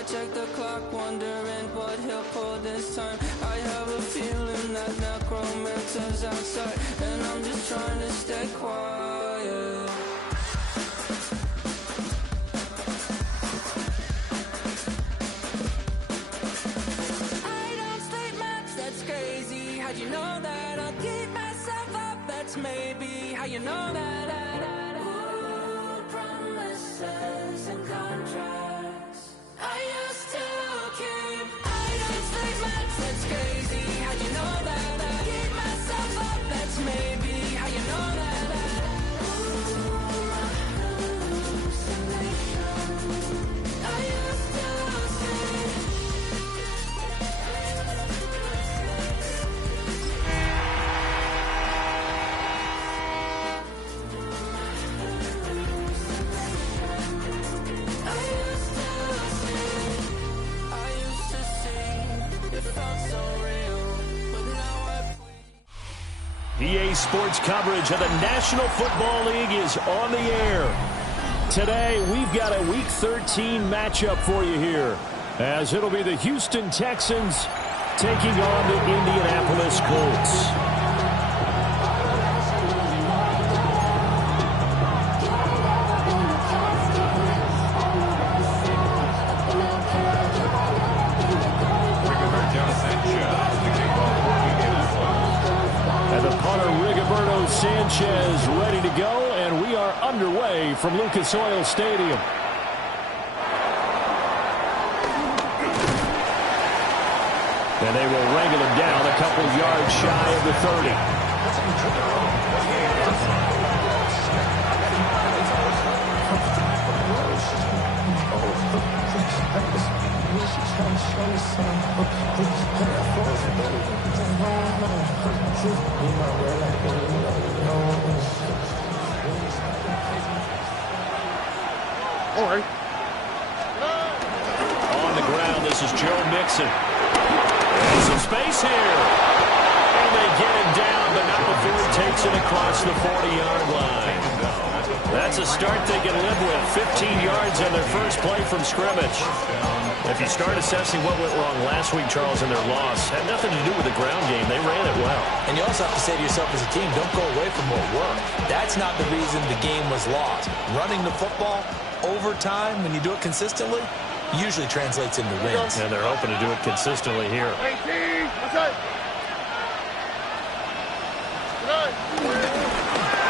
I check the clock, wondering what he'll pull this time. I have a feeling that necromancer's outside, and I'm just trying to stay quiet. I don't sleep much, that's crazy. How'd you know that? I'll keep myself up, that's maybe how you know that. Ooh, promises and contracts I used to keep. I don't sleep much, that's crazy. How'd you know that? I keep myself up, that's maybe how you know that. Ooh, my hallucination I used to see. EA Sports coverage of the National Football League is on the air. Today, we've got a Week 13 matchup for you here, as it'll be the Houston Texans taking on the Indianapolis Colts. Sanchez ready to go, and we are underway from Lucas Oil Stadium. And they will wrangle him down a couple yards shy of the 30. On the ground, this is Joe Mixon. There's some space here. And they get him down, but not before he takes it across the 40-yard line. That's a start they can live with. 15 yards on their first play from scrimmage. If you start assessing what went wrong last week, Charles, in their loss, had nothing to do with the ground game. They ran it well. And you also have to say to yourself as a team, don't go away from what worked. That's not the reason the game was lost. Running the football over time, when you do it consistently, usually translates into wins. And they're hoping to do it consistently here.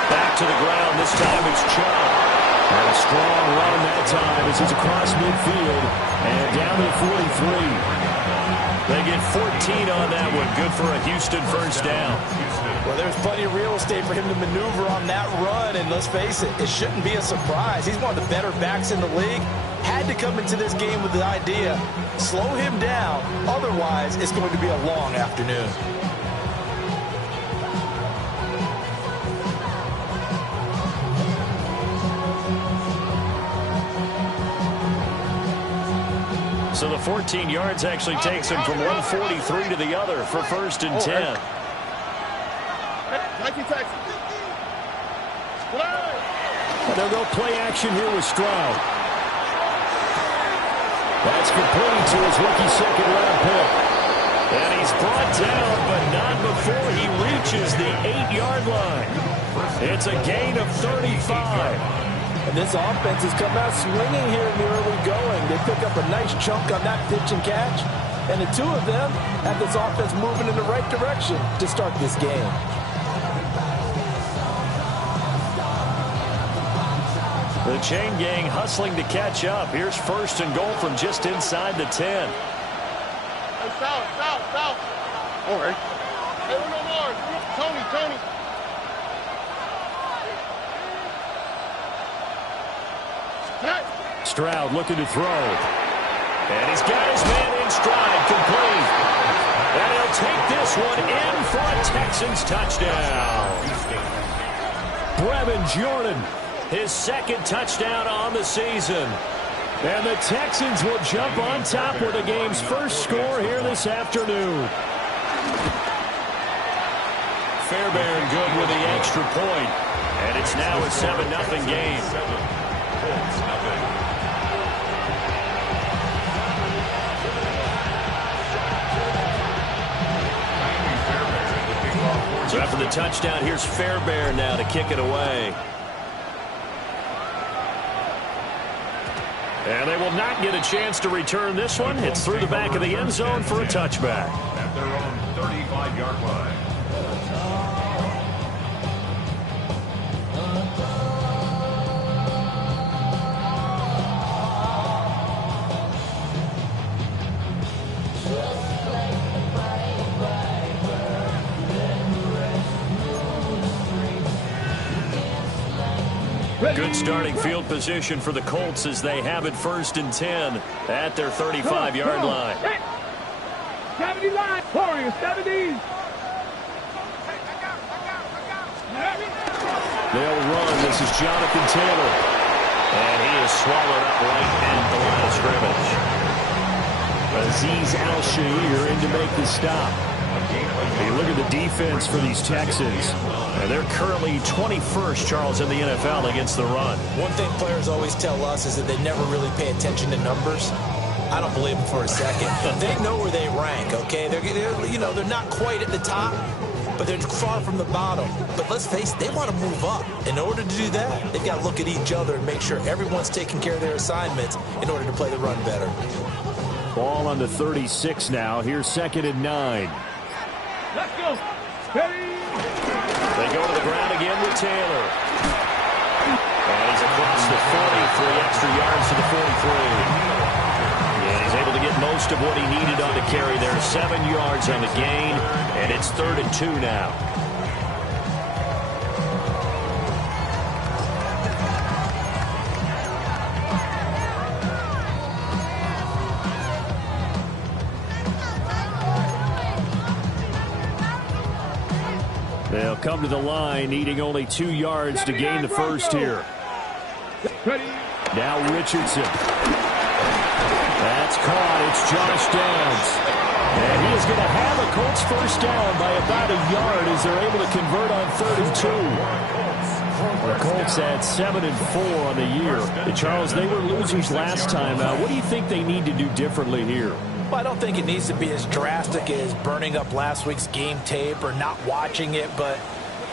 Back to the ground. This time it's Chubb. And a strong run that time as he's across midfield and down to 43. They get 14 on that one. Good for a Houston first down. Well, there's plenty of real estate for him to maneuver on that run, and let's face it, it shouldn't be a surprise. He's one of the better backs in the league. Had to come into this game with the idea, slow him down, otherwise it's going to be a long afternoon. So the 14 yards actually takes him from 143 to the other for first and 10. They'll go play action here with Stroud. That's complete to his rookie second-round pick. And he's brought down, but not before he reaches the 8-yard line. It's a gain of 35. And this offense has come out swinging here in the early going. They pick up a nice chunk on that pitch and catch. And the two of them have this offense moving in the right direction to start this game. The chain gang hustling to catch up. Here's first and goal from just inside the 10. Hey, south. All right. Hey, no more. Tony. Stroud looking to throw. And he's got his man in stride, complete. And he'll take this one in for a Texans touchdown. Brevin Jordan, his second touchdown on the season. And the Texans will jump on top with the game's first score here this afternoon. Fairbairn good with the extra point. And it's now a 7-0 game. After the touchdown, here's Fairbairn now to kick it away. And they will not get a chance to return this one. It's through the back of the end zone for a touchback. At their own 35-yard line. Good starting field position for the Colts as they have it 1st and 10 at their 35-yard line. 70 line, Warriors, 70. They'll run. This is Jonathan Taylor. And he is swallowed up right at the line of scrimmage. Azeez Al-Shaair in to make the stop. You look at the defense for these Texans. And they're currently 21st, Charles, in the NFL against the run. One thing players always tell us is that they never really pay attention to numbers. I don't believe them for a second. They know where they rank, okay? They're not quite at the top, but they're far from the bottom. But let's face it, they want to move up. In order to do that, they've got to look at each other and make sure everyone's taking care of their assignments in order to play the run better. Ball on the 36 now. Here's 2nd and 9. Let's go. Ready. They go to the ground again with Taylor. And he's across the 40, 3 extra yards to the 43. And he's able to get most of what he needed on the carry there. 7 yards on the gain, and it's 3rd and 2 now. They'll come to the line, needing only 2 yards to gain the first here. Now Richardson. That's caught. It's Josh Downs. And he is going to have a Colts first down by about a yard as they're able to convert on 3rd and 2. The Colts had 7 and 4 on the year. And Charles, they were losers last time. What do you think they need to do differently here? Well, I don't think it needs to be as drastic as burning up last week's game tape or not watching it, but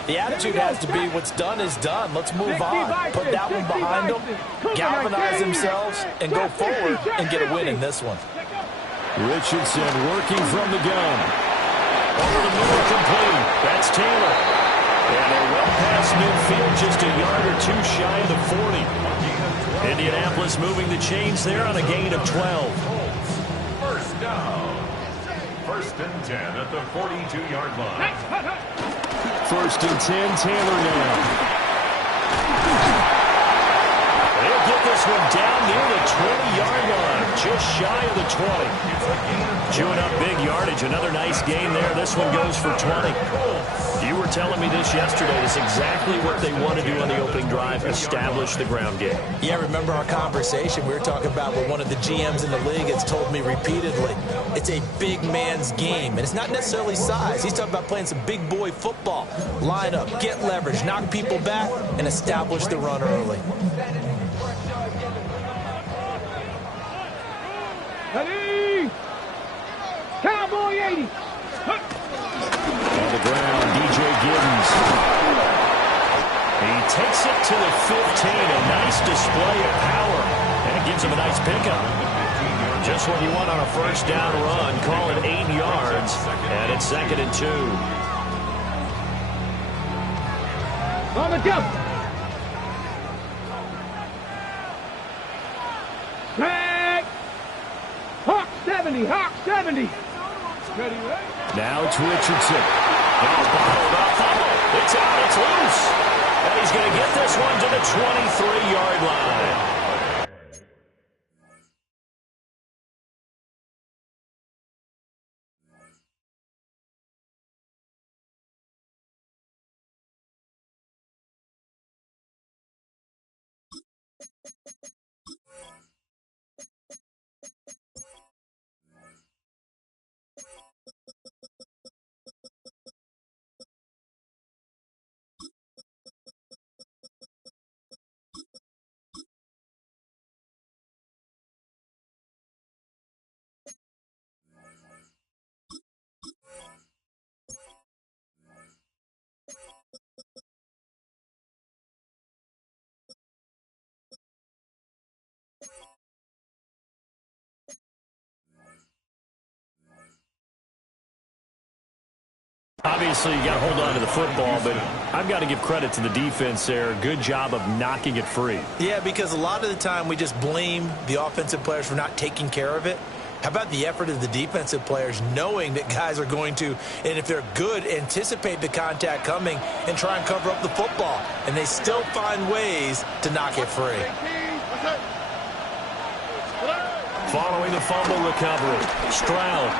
the attitude has to be what's done is done. Let's move on. Put that one behind them, galvanize themselves, and go forward and get a win in this one. Richardson working from the gun. Over the middle, complete. That's Taylor. And they're well past midfield, just a yard or 2 shy of the 40. Indianapolis moving the chains there on a gain of 12. First down. 1st and 10 at the 42-yard line. 1st and 10, Taylor now. They'll get this one down near the 20-yard line, just shy of the 20. Chewing up big yardage, another nice gain there. This one goes for 20. You were telling me this yesterday. It's exactly what they want to do on the opening drive, establish the ground game. Yeah, remember our conversation? We were talking about what one of the GMs in the league has told me repeatedly. It's a big man's game, and it's not necessarily size. He's talking about playing some big boy football. Line up, get leverage, knock people back, and establish the run early. Ready. Cowboy 80. On the ground, DJ Giddens. He takes it to the 15. A nice display of power. And it gives him a nice pickup. Just what you want on a first down run. Call it 8 yards. And it's 2nd and 2. On the jump. Drag. Hawk 70. Hawk 70. Ready, right? Now it's Richardson. Now bottled up. It's out. It's loose. And he's going to get this one to the 23-yard line. Obviously, you got to hold on to the football, but I've got to give credit to the defense there. Good job of knocking it free. Yeah, because a lot of the time we just blame the offensive players for not taking care of it. How about the effort of the defensive players knowing that guys are going to, and if they're good, anticipate the contact coming and try and cover up the football. And they still find ways to knock it free. Following the fumble recovery, Stroud.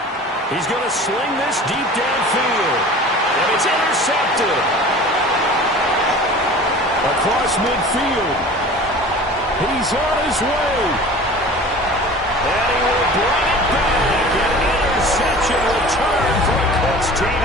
He's going to sling this deep downfield. And it's intercepted. Across midfield. He's on his way. And he will bring it back. An interception return for a Colts TD.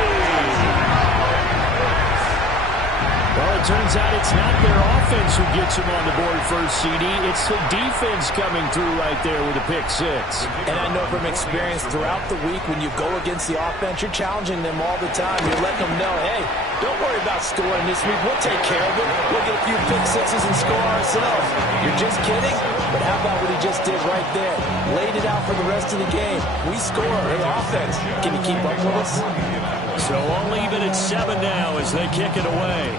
Well, it turns out it's not their offense who gets him on the board first, CD. It's the defense coming through right there with a pick six. And I know from experience throughout the week when you go against the offense, you're challenging them all the time. You're letting them know, hey, don't worry about scoring this week. We'll take care of it. We'll get a few pick sixes and score ourselves. You're just kidding? But how about what he just did right there? Laid it out for the rest of the game. We score. Hey, offense, can you keep up with us? So only even at 7 now as they kick it away.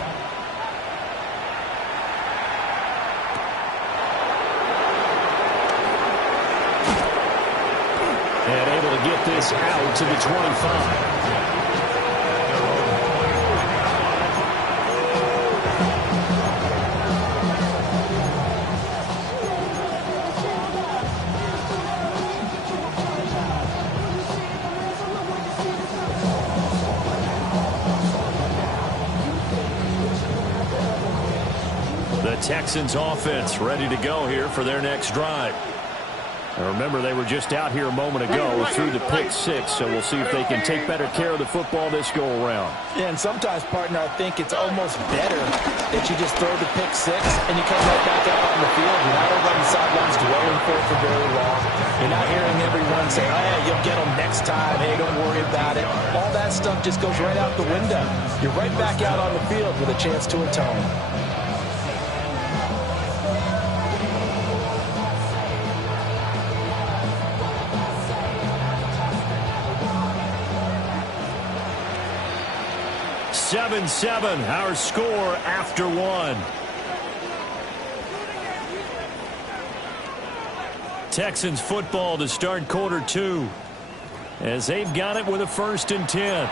And able to get this out to the 25. The Texans offense ready to go here for their next drive. Now remember, they were just out here a moment ago through the pick six, so we'll see if they can take better care of the football this go-around. Yeah, and sometimes, partner, I think it's almost better that you just throw the pick six and you come right back out on the field. You're not over on the sidelines dwelling for it for very long. You're not hearing everyone say, oh, yeah, you'll get them next time. Hey, don't worry about it. All that stuff just goes right out the window. You're right back out on the field with a chance to atone. Seven, our score after one. Texans football to start quarter two as they've got it with a 1st and 10.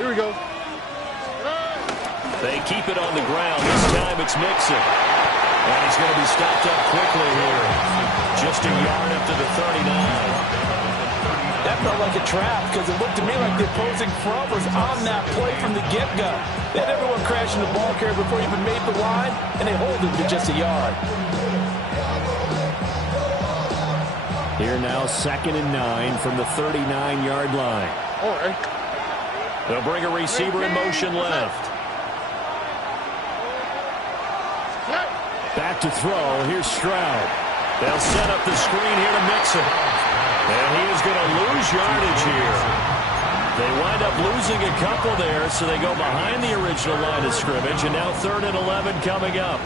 Here we go. They keep it on the ground. This time it's Mixon. And he's going to be stopped up quickly here. Just a yard up to the 39. That felt like a trap because it looked to me like the opposing front was on that play from the get-go. They had everyone crashing the ball carrier before he even made the line, and they hold him to just a yard. Here now 2nd and 9 from the 39-yard line. All right. They'll bring a receiver in motion left. Back to throw. Here's Stroud. They'll set up the screen here to Mixon. And he is going to lose yardage here. They wind up losing a couple there, so they go behind the original line of scrimmage. And now 3rd and 11 coming up.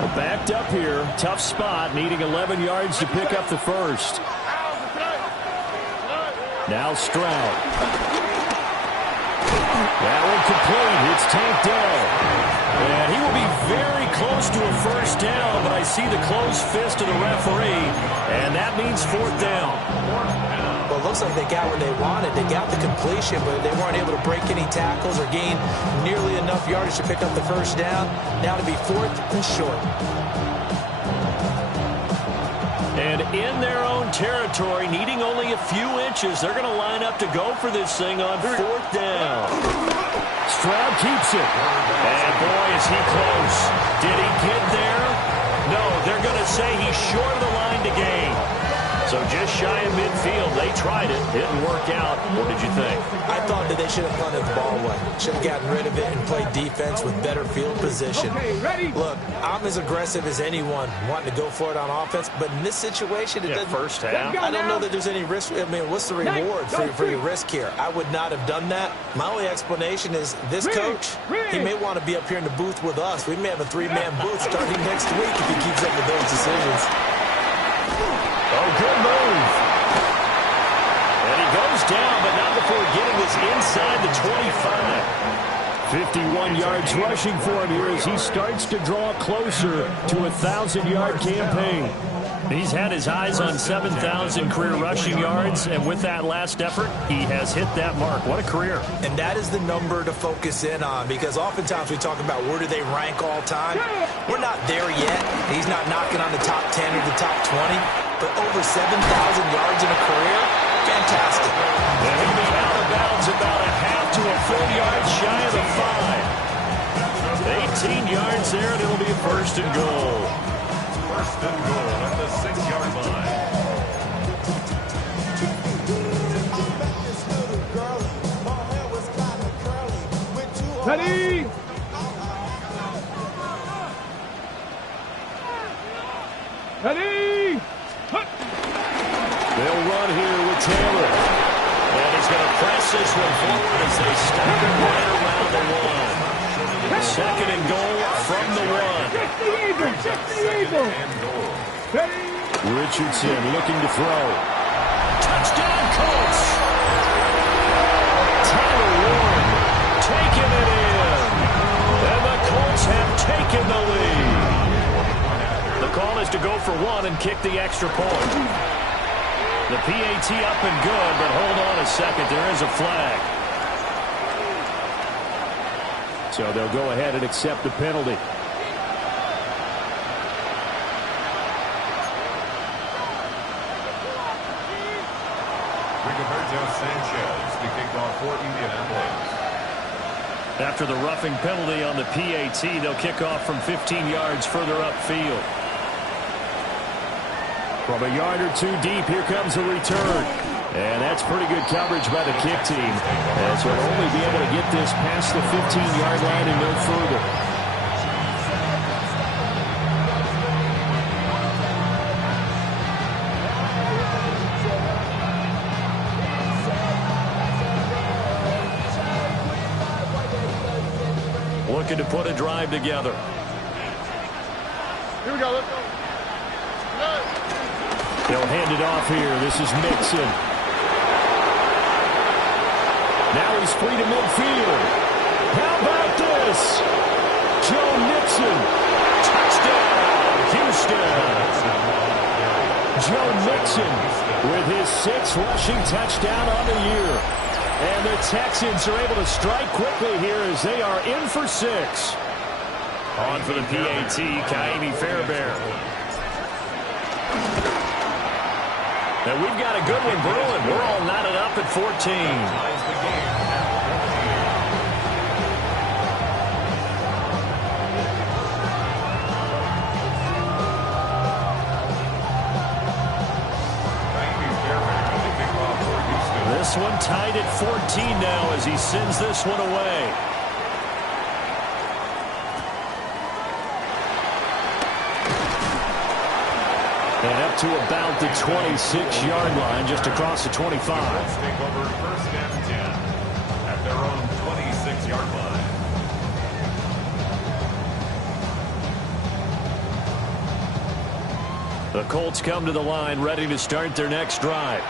Well, backed up here. Tough spot, needing 11 yards to pick up the first. Now Stroud. That one complete. It's tanked down. And he will be very close to a 1st down, but I see the closed fist of the referee, and that means 4th down. Well, it looks like they got what they wanted. They got the completion, but they weren't able to break any tackles or gain nearly enough yardage to pick up the 1st down. Now to be 4th and short. And in their own territory, needing only a few inches, they're going to line up to go for this thing on 4th down. Stroud keeps it. And boy, is he close. Did he get there? No, they're going to say he's short of the line to gain. So just shy of midfield. They tried it. Didn't work out. What did you think? I thought that they should have punted the ball away. Should have gotten rid of it and played defense with better field position. Okay, ready? Look, I'm as aggressive as anyone wanting to go for it on offense, but in this situation, it doesn't. First half. I don't know that there's any risk. I mean, what's the reward for your risk here? I would not have done that. My only explanation is this coach, he may want to be up here in the booth with us. We may have a three-man booth starting next week if he keeps up with those decisions. Oh, good move. And he goes down, but not before getting this inside the 25. 51 yards rushing for him here as he starts to draw closer to a 1,000-yard campaign. He's had his eyes on 7,000 career rushing yards, and with that last effort, he has hit that mark. What a career. And that is the number to focus in on, because oftentimes we talk about where do they rank all time. We're not there yet. He's not knocking on the top 10 or the top 20, but over 7,000 yards in a career, fantastic. And he'll be out of bounds about a half to a full yard shy of the 5. 18 yards there, and it'll be a first and goal. First and goal at the 6-yard line. Ready? Ready? They'll run here with Taylor. And he's going to press this one forward as they stagger right around the 1. Second and goal from the 1. Check the eagle. Ready? Richardson looking to throw. Touchdown, Colts! Taylor Warren taking it in. And the Colts have taken the lead. The call is to go for 1 and kick the extra point. The PAT up and good, but hold on a second. There is a flag. So they'll go ahead and accept the penalty. Sanchez to kick off for Indianapolis. After the roughing penalty on the PAT, they'll kick off from 15 yards further upfield. From a yard or two deep, here comes a return. And that's pretty good coverage by the kick team. As will only be able to get this past the 15-yard line and no further. Looking to put a drive together. Here we go. Let's go. They'll hand it off here. This is Mixon. Now he's free to midfield. How about this? Joe Mixon. Touchdown, Houston. Joe Mixon with his 6th rushing touchdown on the year. And the Texans are able to strike quickly here as they are in for 6. On for the PAT, Kaimi Fairbairn. And we've got a good one brewing. We're all knotted up at 14. This one tied at 14 now as he sends this one away. And up to about the 26-yard line, just across the 25. Take over first and 10 at their own 26-yard line. The Colts come to the line, ready to start their next drive.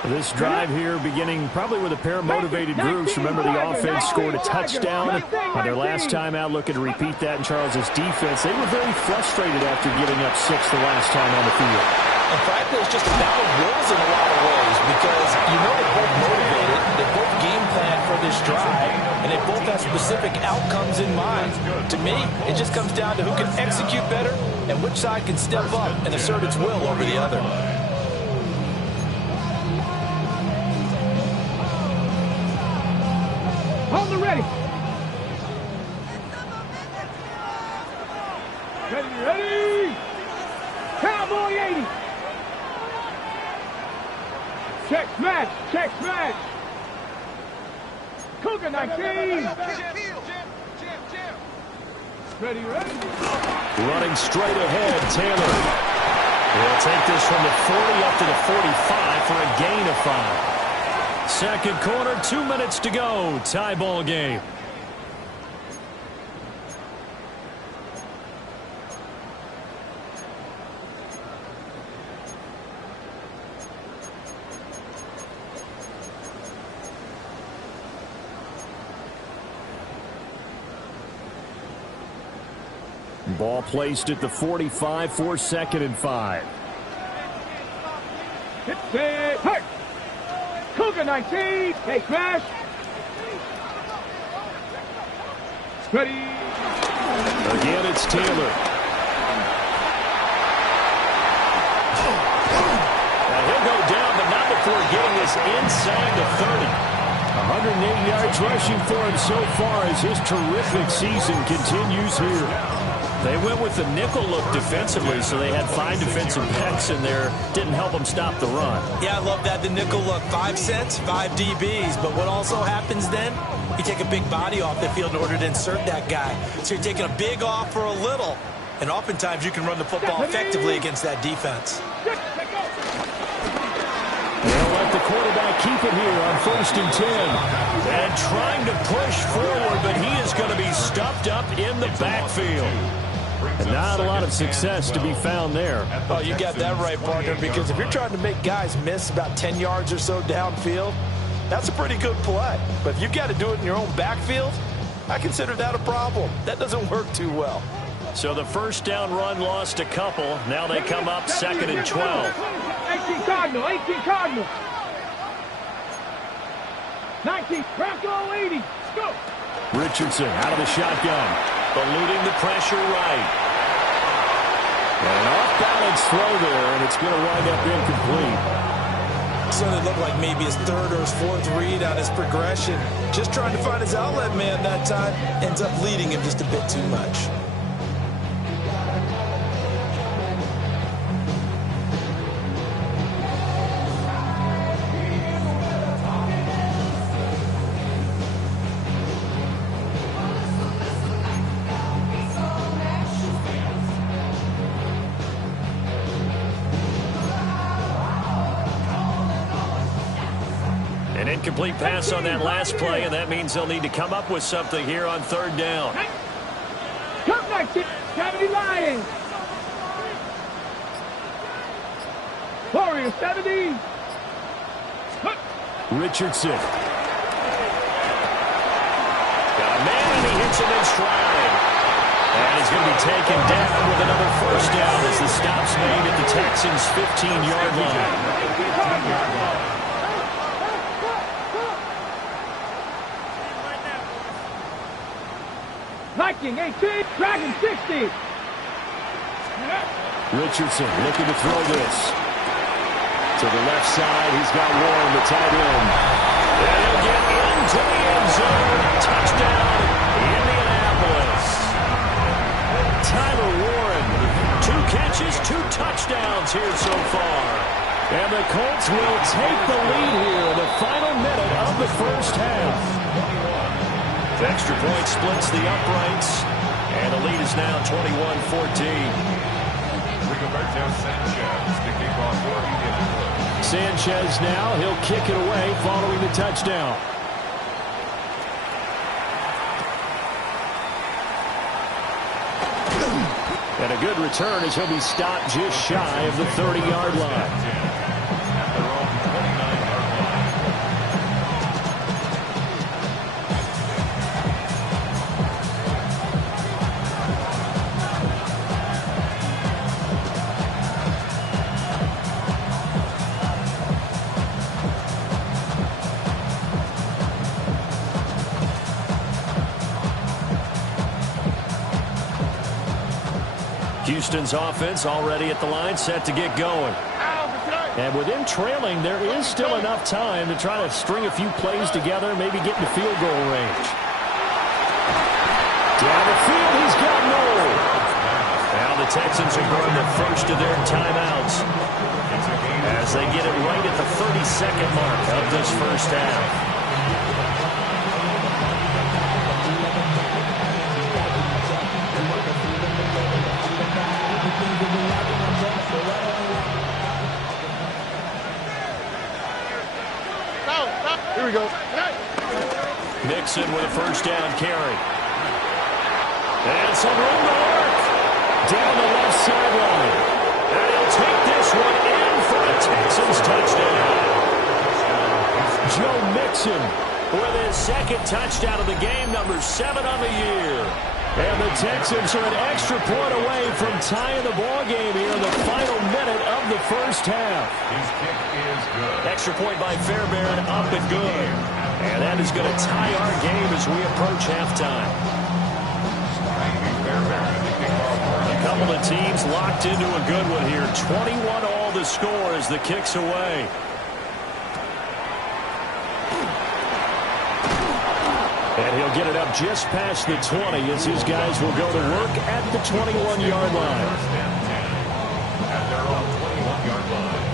This drive here beginning probably with a pair of motivated groups. Remember, the offense scored a touchdown on their last time out, looking to repeat that in Charles's defense. They were very frustrated after giving up 6 the last time on the field. And frankly, it's just a battle of wills in a lot of ways, because you know they're both motivated, they both game plan for this drive, and they both have specific outcomes in mind. To me, it just comes down to who can execute better and which side can step up and assert its will over the other. On the ready. Ready. Cowboy 80. Check smash. Check smash. Cougar 19. Ready, ready. Running straight ahead, Taylor. He'll take this from the 40 up to the 45 for a gain of 5. Second quarter, 2 minutes to go. Tie ball game. Ball placed at the 45 for 2nd and 5. Hit it. Hey. Cougar 19. Hey, smash. Ready. Again, it's Taylor. Now he'll go down, but not before getting this inside the 30. 108 yards rushing for him so far as his terrific season continues here. They went with the nickel look defensively, so they had 5 defensive backs in there. Didn't help them stop the run. Yeah, I love that, the nickel look. 5 cents, 5 DBs. But what also happens then, you take a big body off the field in order to insert that guy. So you're taking a big off for a little. And oftentimes you can run the football effectively against that defense. They'll let the quarterback keep it here on 1st and 10. And trying to push forward, but he is going to be stuffed up in the backfield. And not a lot of success to be found there. Oh, you got that right, partner, because if you're trying to make guys miss about 10 yards or so downfield, that's a pretty good play. But if you've got to do it in your own backfield, I consider that a problem. That doesn't work too well. So the first down run lost a couple. Now they come up 2nd and 12. 18 Cardinal. 18 Cardinal. 19 Bronco 80. Go. Richardson out of the shotgun. Eluding the pressure right. And an off-balance throw there, and it's going to wind up incomplete. So it looked like maybe his 3rd or his 4th read on his progression. Just trying to find his outlet man that time. Ends up leading him just a bit too much. Incomplete pass on that last play, and that means they'll need to come up with something here on 3rd down. Come 19, 70 Lions. Warriors 70. Richardson. Got a man, and he hits him in stride. And he's going to be taken down with another 1st down as the stop's made at the Texans' 15-yard line. Viking 18, Dragon 60. Richardson looking to throw this. To the left side, he's got Warren, the tight end. And he'll get into the end zone. Touchdown, Indianapolis. Tyler Warren, 2 catches, 2 touchdowns here so far. And the Colts will take the lead here in the final minute of the 1st half. Extra point splits the uprights, and the lead is now 21-14. Sanchez now, he'll kick it away following the touchdown. And a good return as he'll be stopped just shy of the 30-yard line. Houston's offense already at the line, set to get going. And with him trailing, there is still enough time to try to string a few plays together, maybe get into field goal range. Down the field, he's got Noel. Now the Texans will burn the first of their timeouts. as they get it right at the 30-second mark of this first half. Here we go. Mixon with a first down carry. And some room to work. Down the left sideline. And he'll take this one in for a Texans touchdown. Joe Mixon with his second touchdown of the game, number 7 on the year. And the Texans are an extra point away from tying the ball game here in the final minute of the first half. His kick is good. Extra point by Fairbairn, up and good. And that is going to tie our game as we approach halftime. A couple of teams locked into a good one here. 21-all the score as the kick's away. And he'll get it up just past the 20 as his guys will go to work at the 21-yard line. First and 10 at their own 21-yard line.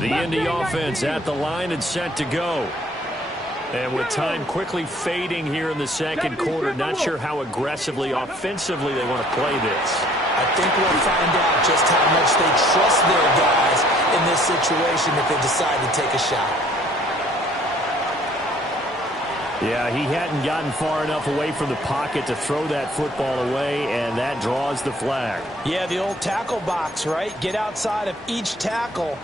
The Indy offense at the line and set to go. And with time quickly fading here in the second quarter, not sure how aggressively, offensively they want to play this. I think we'll find out just how much they trust their guys in this situation if they decide to take a shot. Yeah, he hadn't gotten far enough away from the pocket to throw that football away, and that draws the flag. Yeah, the old tackle box, right? Get outside of each tackle,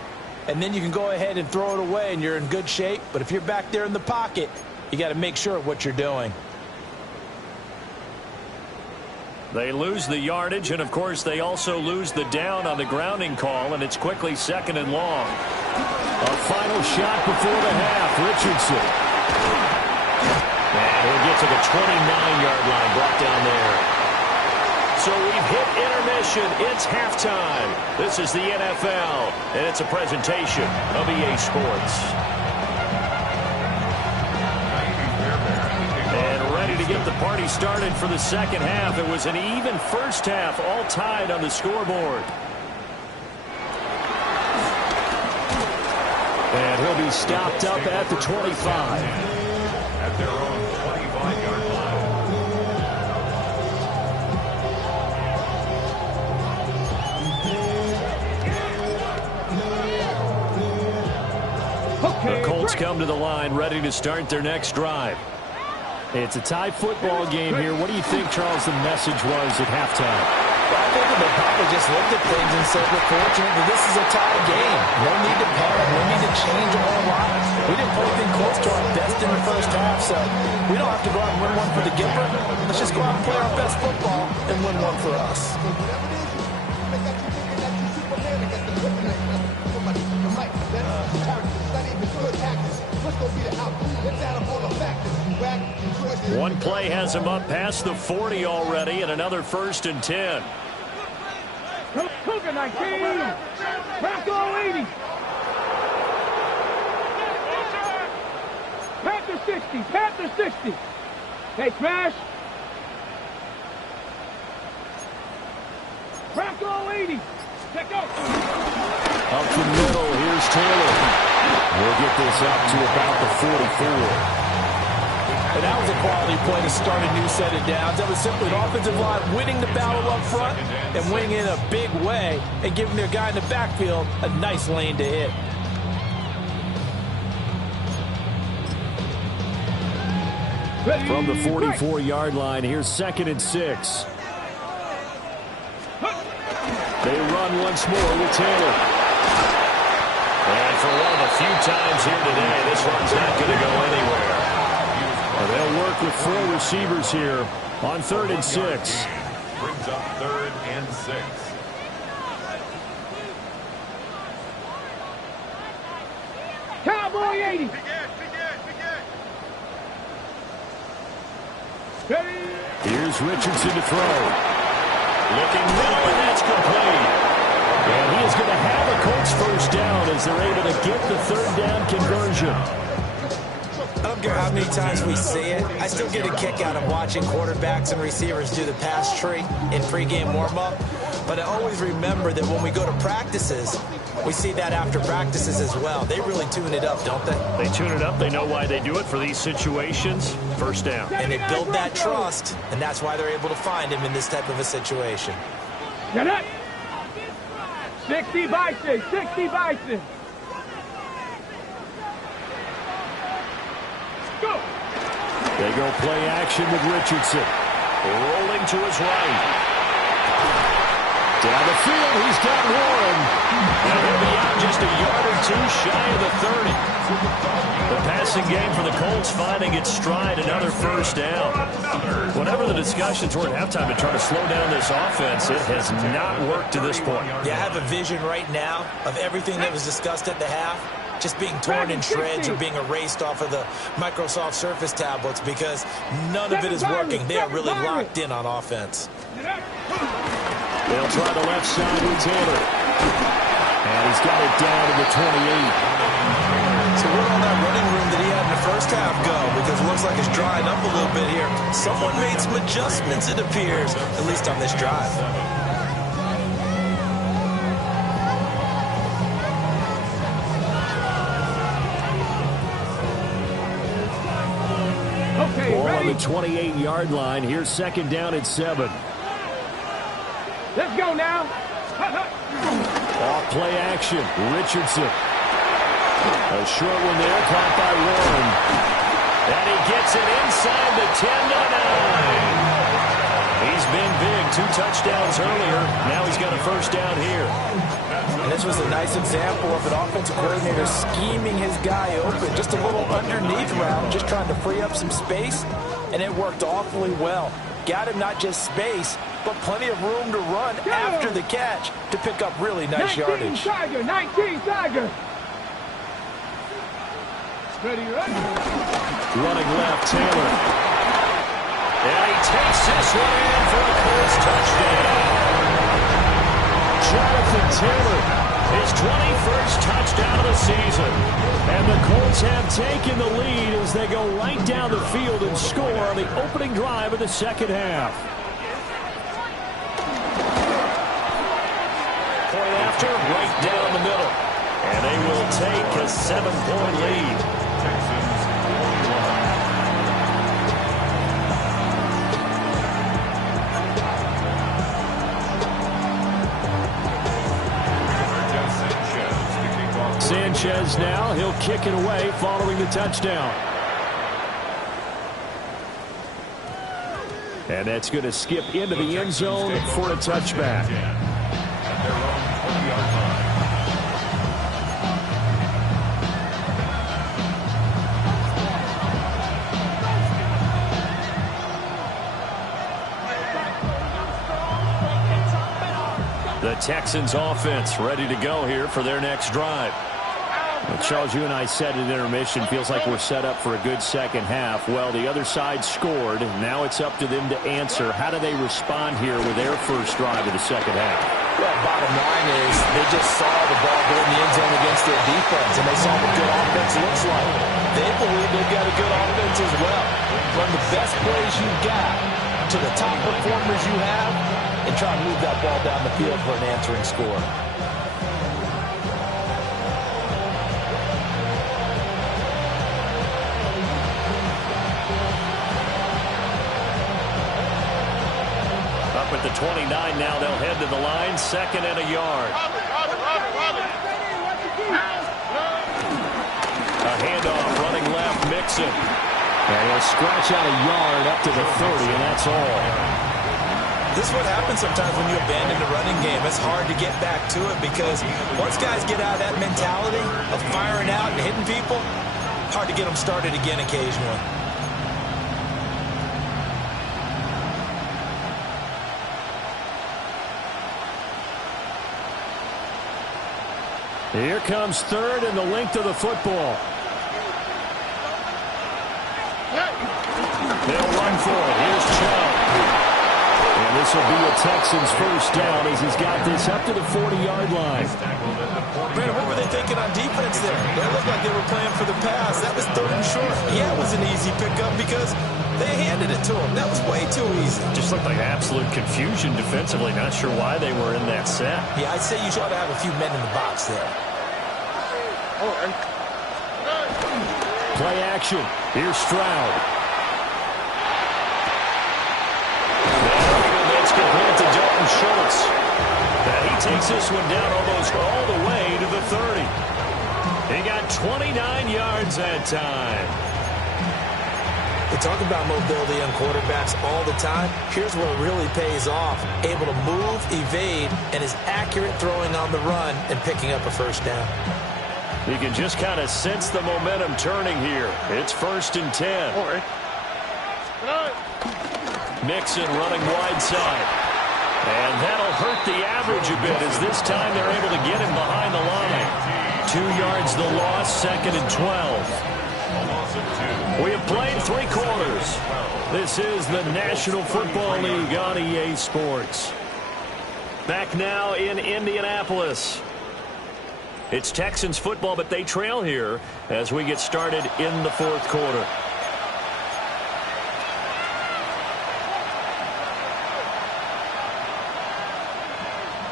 and then you can go ahead and throw it away, and you're in good shape. But if you're back there in the pocket, you got to make sure of what you're doing. They lose the yardage, and, of course, they also lose the down on the grounding call, and it's quickly 2nd and long. A final shot before the half. Richardson. And he'll get to the 29-yard line, brought down there. So we've hit intermission. It's halftime. This is the NFL, and it's a presentation of EA Sports. And ready to get the party started for the second half. It was an even first half, all tied on the scoreboard. And he'll be stopped up at the 25. At their own 25-yard line. The Colts come to the line, ready to start their next drive. It's a tie football game here. What do you think, Charles, the message was at halftime? Well, I think they probably just looked at things and said, we're fortunate that this is a tie game. No need to panic. No need to change a whole lot. We didn't play anything close to our best in the first half, so we don't have to go out and win one for the Gipper. Let's just go out and play our best football and win one for us. One play has him up past the 40 already, and another 1st and 10. Cougar 19. Bronco 80. Panther 60. Panther 60. Hey, smash. Bronco 80. Check out. Up the middle, here's Taylor. We'll get this up to about the 44. And that was a quality play to start a new set of downs. That was simply an offensive line winning the battle up front and winning in a big way and giving their guy in the backfield a nice lane to hit. From the 44-yard line, here's 2nd and 6. They run once more with Taylor. And for one of the few times here today, this one's not going to go anywhere. They'll work with 4 receivers here on 3rd and 6. Brings up 3rd and 6. Cowboy 80. Here's Richardson to throw. Looking middle, and that's complete. And he is going to have a Colts first down as they're able to get the third down conversion. I don't care how many times we see it. I still get a kick out of watching quarterbacks and receivers do the pass tree in pregame warm-up. But I always remember that when we go to practices, we see that after practices as well. They really tune it up, don't they? They tune it up. They know why they do it for these situations. First down. And they build that trust, and that's why they're able to find him in this type of a situation. Get it! 60 Bison, 60 Bison. Go! They go play action with Richardson. Rolling to his right. Down the field, he's got Warren. And he'll be out just a yard or two shy of the 30. The passing game for the Colts finding its stride, another first down. Whatever the discussions were at halftime to try to slow down this offense, it has not worked to this point. Yeah, I have a vision right now of everything that was discussed at the half just being torn in shreds or being erased off of the Microsoft Surface tablets because none of it is working. They are really locked in on offense. They'll try the left side with Taylor. And he's got it down to the 28. So where all that running room that he had in the first half go? Because it looks like it's drying up a little bit here. Someone made some adjustments, it appears, at least on this drive. Okay, Ball on ready? the 28-yard line. Here's second down at 7. Let's go now. Off play action. Richardson. A short one there, caught by Warren. And he gets it inside the 10 to the 9. He's been big. 2 touchdowns earlier. Now he's got a first down here. And this was a nice example of an offensive coordinator scheming his guy open. Just a little underneath route, just trying to free up some space. And it worked awfully well. Got him not just space, but plenty of room to run after the catch to pick up really nice 19 yardage. Tiger, 19 Tiger. Ready, ready? Running left, Taylor. And he takes this one in for a Colts touchdown. Jonathan Taylor, his 21st touchdown of the season. And the Colts have taken the lead as they go right down the field and score on the opening drive of the second half. Point after, right down the middle. And they will take a 7-point lead. Sanchez now, he'll kick it away following the touchdown. And that's going to skip into the end zone for a touchback. The Texans offense ready to go here for their next drive. Well, Charles, you and I said at intermission, feels like we're set up for a good second half. Well, the other side scored. Now it's up to them to answer. How do they respond here with their first drive of the second half? Well, bottom line is they just saw the ball go in the end zone against their defense, and they saw what good offense looks like. They believe they've got a good offense as well. Run the best plays you've got to the top performers you have and try to move that ball down the field for an answering score. Up at the 29 now, they'll head to the line, 2nd and a yard. A handoff, running left, Mixon. And he'll scratch out a yard up to the 30, and that's all. This is what happens sometimes when you abandon the running game. It's hard to get back to it because once guys get out of that mentality of firing out and hitting people, hard to get them started again occasionally. Here comes 3rd and the length of the football. They'll run for it. Here's Chubb. And this this will be a Texans first down as he's got this up to the 40-yard line. Brandon, what were they thinking on defense there? They looked like they were playing for the pass. That was 3rd and short. Yeah, it was an easy pickup because they handed it to him. That was way too easy. Just looked like absolute confusion defensively. Not sure why they were in that set. Yeah, I'd say you ought to have a few men in the box there. Play action. Here's Stroud. That's complete to Dalton Schultz. And he takes this one down almost all the way to the 30. He got 29 yards that time. They talk about mobility on quarterbacks all the time. Here's where it really pays off. Able to move, evade, and is accurate throwing on the run and picking up a first down. You can just kind of sense the momentum turning here. It's 1st and 10. Mixon running wide side. And that'll hurt the average a bit as this time they're able to get him behind the line. 2 yards the loss, 2nd and 12. We have played 3 quarters. This is the National Football League on EA Sports. Back now in Indianapolis. It's Texans football, but they trail here as we get started in the 4th quarter.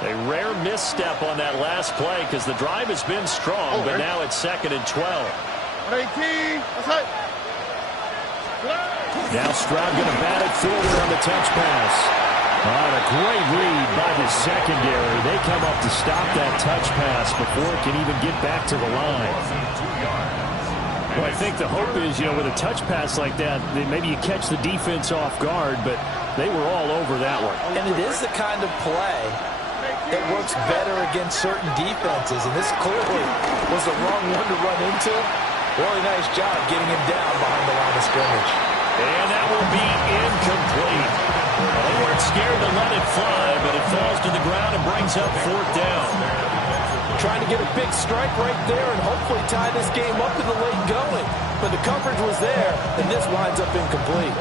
A rare misstep on that last play because the drive has been strong, but now it's 2nd and 12. 18. That's it. Now Stroud going to bat it forward on the touch pass. A great read by the secondary. They come up to stop that touch pass before it can even get back to the line. Well, I think the hope is, with a touch pass like that, maybe you catch the defense off guard, but they were all over that one. And it is the kind of play that works better against certain defenses, and this clearly was the wrong one to run into. Really nice job getting him down behind the line of scrimmage. And that will be incomplete. They weren't scared to let it fly, but it falls to the ground and brings up 4th down. Trying to get a big strike right there and hopefully tie this game up in the late going. But the coverage was there, and this winds up incomplete.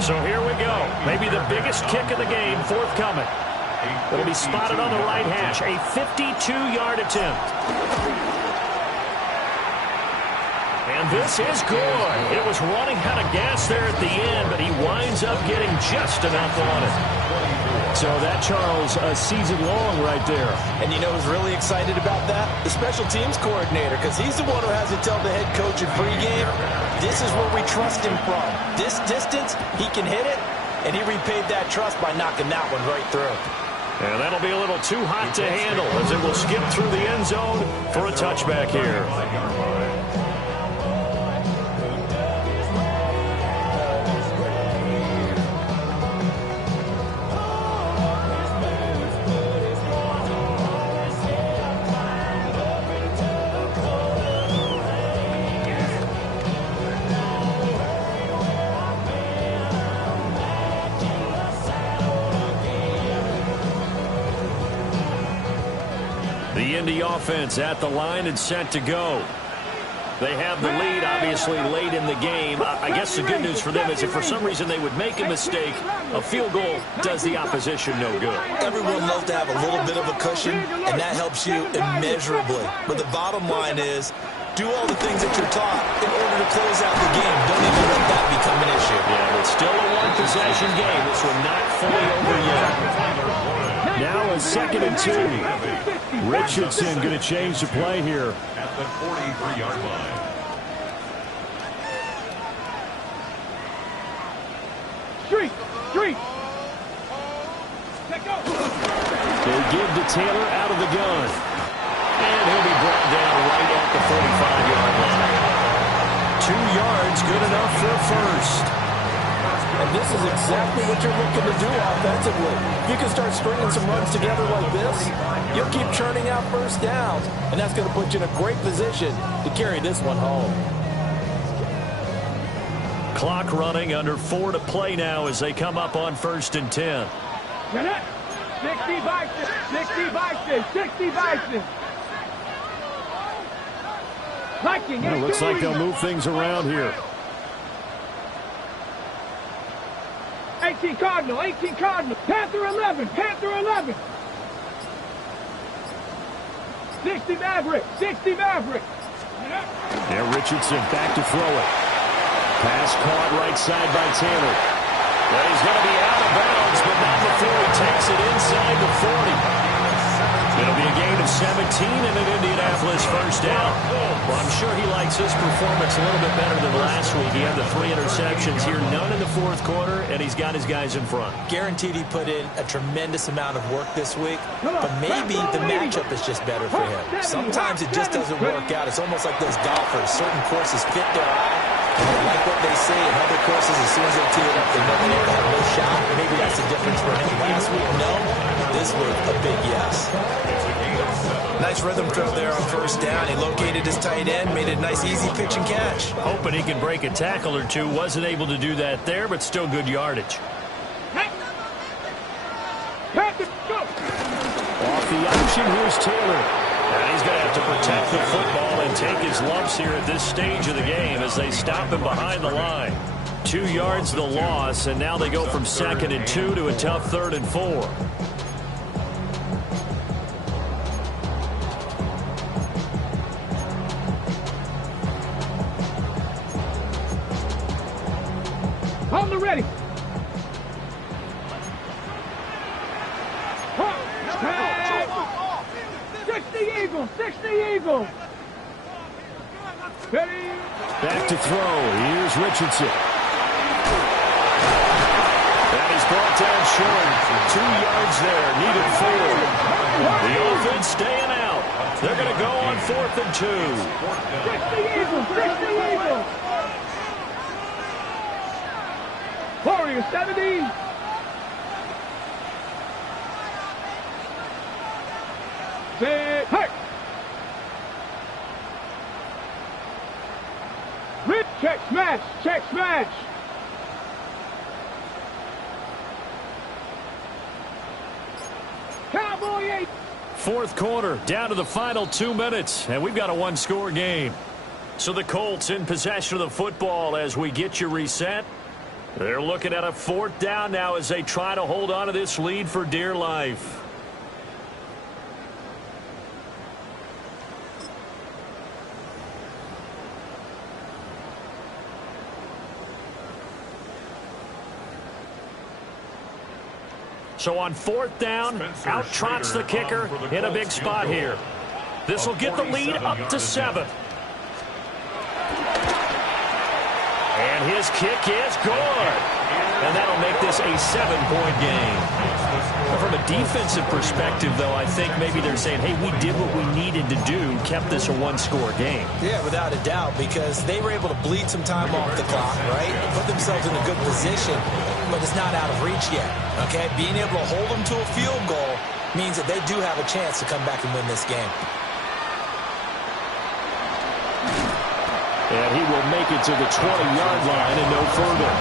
So here we go. Maybe the biggest kick of the game forthcoming. It'll be spotted on the right hash. A 52-yard attempt. And this is good. It was running out of gas there at the end, but he winds up getting just enough on it. So that, Charles, a season long right there. And you know who's really excited about that? The special teams coordinator, because he's the one who has to tell the head coach in pregame, this is where we trust him from. This distance, he can hit it, and he repaid that trust by knocking that one right through. And that'll be a little too hot to handle as it will skip through the end zone for a touchback here. The Indy offense at the line and set to go. They have the lead, obviously, late in the game. I guess the good news for them is if for some reason they would make a mistake, a field goal does the opposition no good. Everyone loves to have a little bit of a cushion, and that helps you immeasurably. But the bottom line is, do all the things that you're taught in order to close out the game. Don't even let that become an issue. Yeah, but still a one-possession game. This one not fully over yet. Now a 2nd and 2. Richardson going to change the play here. At the 43-yard line. Street! They give to Taylor out of the gun. And he'll be brought down right at the 45-yard line. 2 yards, good enough for a first. And this is exactly what you're looking to do offensively. If you can start stringing some runs together like this, you'll keep churning out first downs, and that's going to put you in a great position to carry this one home. Clock running, under 4 to play now as they come up on 1st and 10. 60 Bison! 60 Bison! 60 Bison! It looks like they'll move things around here. 18 Cardinal, 18 Cardinal. Panther 11, Panther 11. 60 Maverick, 60 Maverick. Now Richardson back to throw it. Pass caught right side by Taylor. Well, he's going to be out of bounds, but not before he takes it inside the 40. It'll be a gain of 17 and an Indianapolis first down. Well, I'm sure he likes his performance a little bit better than last week. He had the 3 interceptions here, none in the fourth quarter, and he's got his guys in front. Guaranteed he put in a tremendous amount of work this week, but maybe the matchup is just better for him. Sometimes it just doesn't work out. It's almost like those golfers. Certain courses fit their eye, and they like what they see, and other courses, as soon as they tee it up, they know they have no shot. Maybe that's the difference for him. Last week, no. This week, a big yes. Nice rhythm throw there on first down. He located his tight end, made it a nice, easy pitch and catch. Hoping he can break a tackle or two. Wasn't able to do that there, but still good yardage. Off the option, here's Taylor. And he's going to have to protect the football and take his lumps here at this stage of the game as they stop him behind the line. 2 yards the loss, and now they go from 2nd and 2 to a tough 3rd and 4. On the ready. 60 Eagles, 60 Eagles. Ready. Back to throw. Here's Richardson. And he's brought down short. 2 yards there. Needed 4. The offense staying out. They're going to go on 4th and 2. 60 Eagles, 60 Eagles. Warriors 70. Hey. Rip, check smash, check smash. Cowboy 8. Fourth quarter, down to the final 2 minutes, and we've got a 1-score game. So the Colts in possession of the football as we get you reset. They're looking at a 4th down now as they try to hold on to this lead for dear life. So on 4th down, out trots the kicker in a big spot here. This will get the lead up to 7. And his kick is good. And that'll make this a 7-point game. From a defensive perspective, though, I think maybe they're saying, hey, we did what we needed to do, kept this a 1-score game. Yeah, without a doubt, because they were able to bleed some time off the clock, right? Put themselves in a good position, but it's not out of reach yet, okay? Being able to hold them to a field goal means that they do have a chance to come back and win this game. And he will make it to the 20-yard line and no further.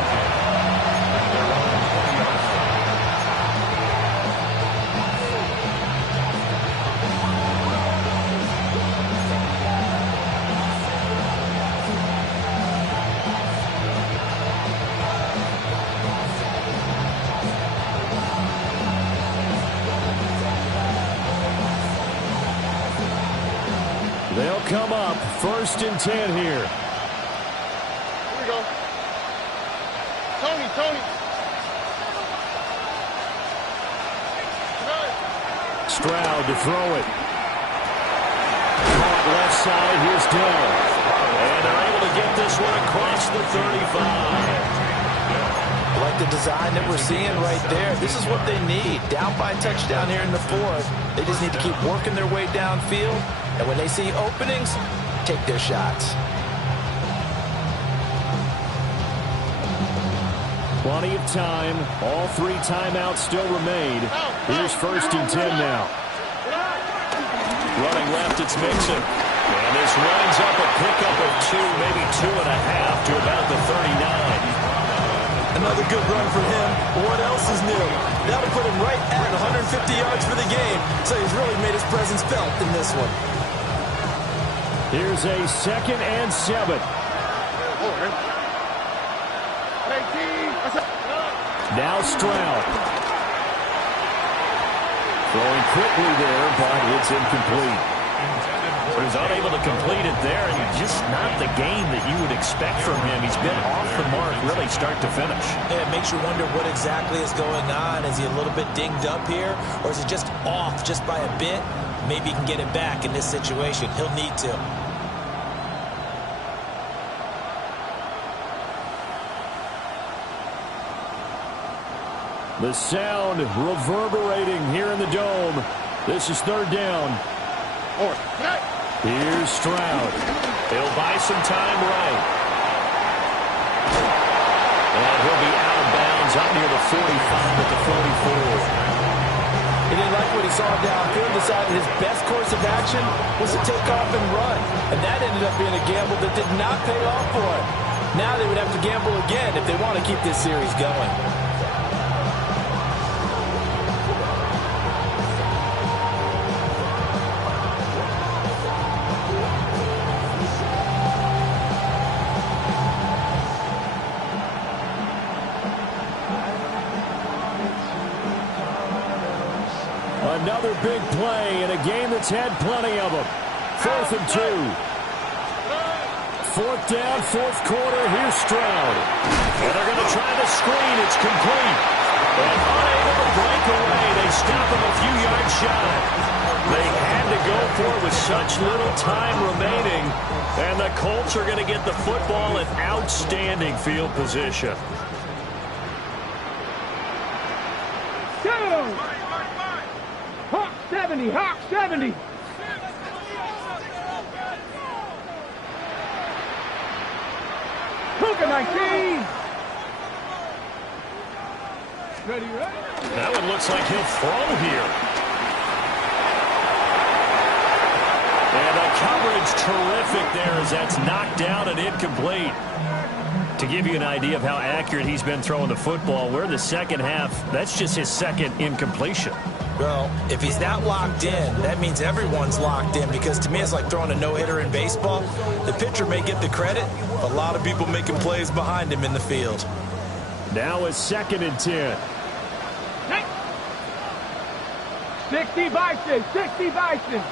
They'll come up 1st and 10 here. Here we go. Tony. Stroud to throw it. Caught left side. Here's Dell. And they're able to get this one across the 35. Like the design that we're seeing right there. This is what they need. Down by a touchdown here in the 4th. They just need to keep working their way downfield. And when they see openings, take their shots. Plenty of time. All 3 timeouts still remain. Here's 1st and 10 now. Running left, it's Mixon. And this winds up a pickup of 2, maybe 2.5 to about the 39. Another good run for him. What else is new? That'll put him right at 150 yards for the game. So he's really made his presence felt in this one. Here's a 2nd and 7. Now Stroud. Throwing quickly there, but it's incomplete. So he's unable to complete it there, and just not the game that you would expect from him. He's been off the mark really start to finish. Yeah, it makes you wonder what exactly is going on. Is he a little bit dinged up here, or is he just off just by a bit? Maybe he can get it back in this situation. He'll need to. The sound reverberating here in the dome. This is third down. Here's Stroud. He'll buy some time right. And he'll be out of bounds up near the 45 at the 44. He didn't like what he saw downfield, decided his best course of action was to take off and run. And that ended up being a gamble that did not pay off for him. Now they would have to gamble again if they want to keep this series going. Another big play in a game that's had plenty of them. 4th and 2. 4th down, 4th quarter. Here's Stroud. And they're going to try the screen. It's complete. And unable to break away. They stop him a few yards shy. They had to go for it with such little time remaining. And the Colts are going to get the football in outstanding field position. Hawk 70, Hawk 70. Cougar 19. Ready, ready. That one looks like he'll throw here. And the coverage terrific there as that's knocked down and incomplete. To give you an idea of how accurate he's been throwing the football, we're in the second half. That's just his second incompletion. Well, if he's not locked in, that means everyone's locked in, because to me it's like throwing a no-hitter in baseball. The pitcher may get the credit, a lot of people making plays behind him in the field. Now it's 2nd and 10. 60 Bison, 60 Bison.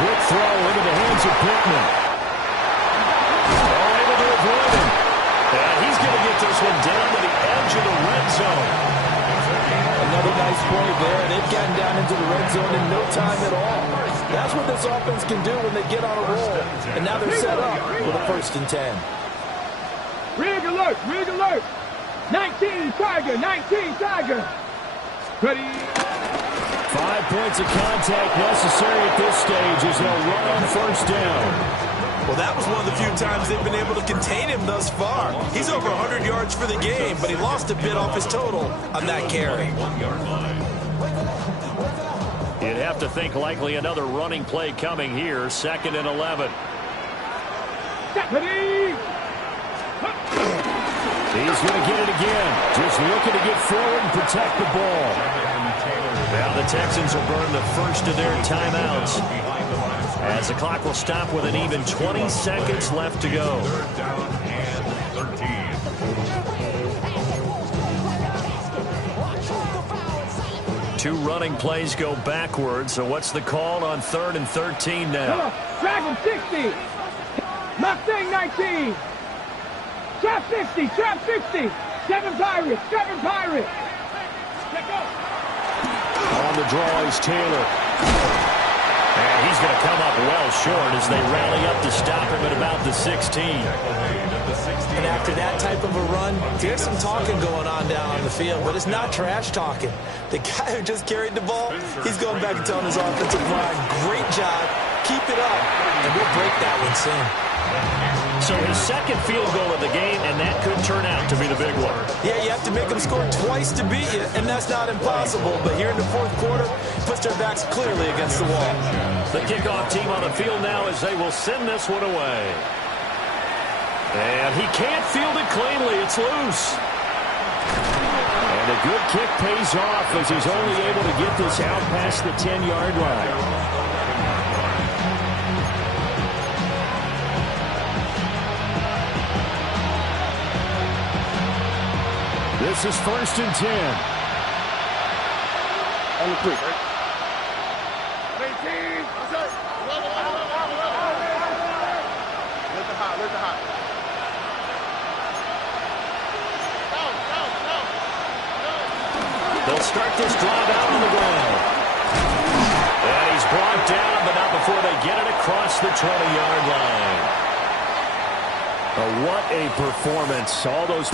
Quick throw into the hands of Pittman. Oh, able to avoid him. And he's going to get this one down to the edge of the red zone. Another nice play there. They've gotten down into the red zone in no time at all. That's what this offense can do when they get on a roll. And now they're set up for the 1st and 10. Rig alert, rig alert. 19 Tiger, 19 Tiger. Ready. 5 points of contact necessary at this stage as they'll run on 1st down. Well, that was one of the few times they've been able to contain him thus far. He's over 100 yards for the game, but he lost a bit off his total on that carry. You'd have to think likely another running play coming here. 2nd and 11. Ready. He's going to get it again. Just looking to get forward and protect the ball. Now the Texans will burn the first of their timeouts, as the clock will stop with an even 20 seconds left to go. 3rd down and 13. 2 running plays go backwards. So what's the call on 3rd and 13 now? Dragon 60. Mustang 19. Trap 60, trap 60. 7 Pirates, 7 Pirates. Let go. On the draw is Taylor. And he's going to come up well short as they rally up to stop him at about the 16. And after that type of a run, there's some talking going on down on the field, but it's not trash talking. The guy who just carried the ball, he's going back and telling his offensive line, great job, keep it up, and we'll break that one soon. So his 2nd field goal of the game, and that could turn out to be the big one. Yeah, you have to make them score twice to beat you, and that's not impossible. But here in the 4th quarter, puts their backs clearly against the wall. The kickoff team on the field now as they will send this one away. And he can't field it cleanly. It's loose. And a good kick pays off as he's only able to get this out past the 10-yard line. This is 1st and 10. On the 3. 18. What's up? Let the hot. They'll start this drive out on the ground. And he's brought down, but not before they get it across the 20-yard line. What a performance. All those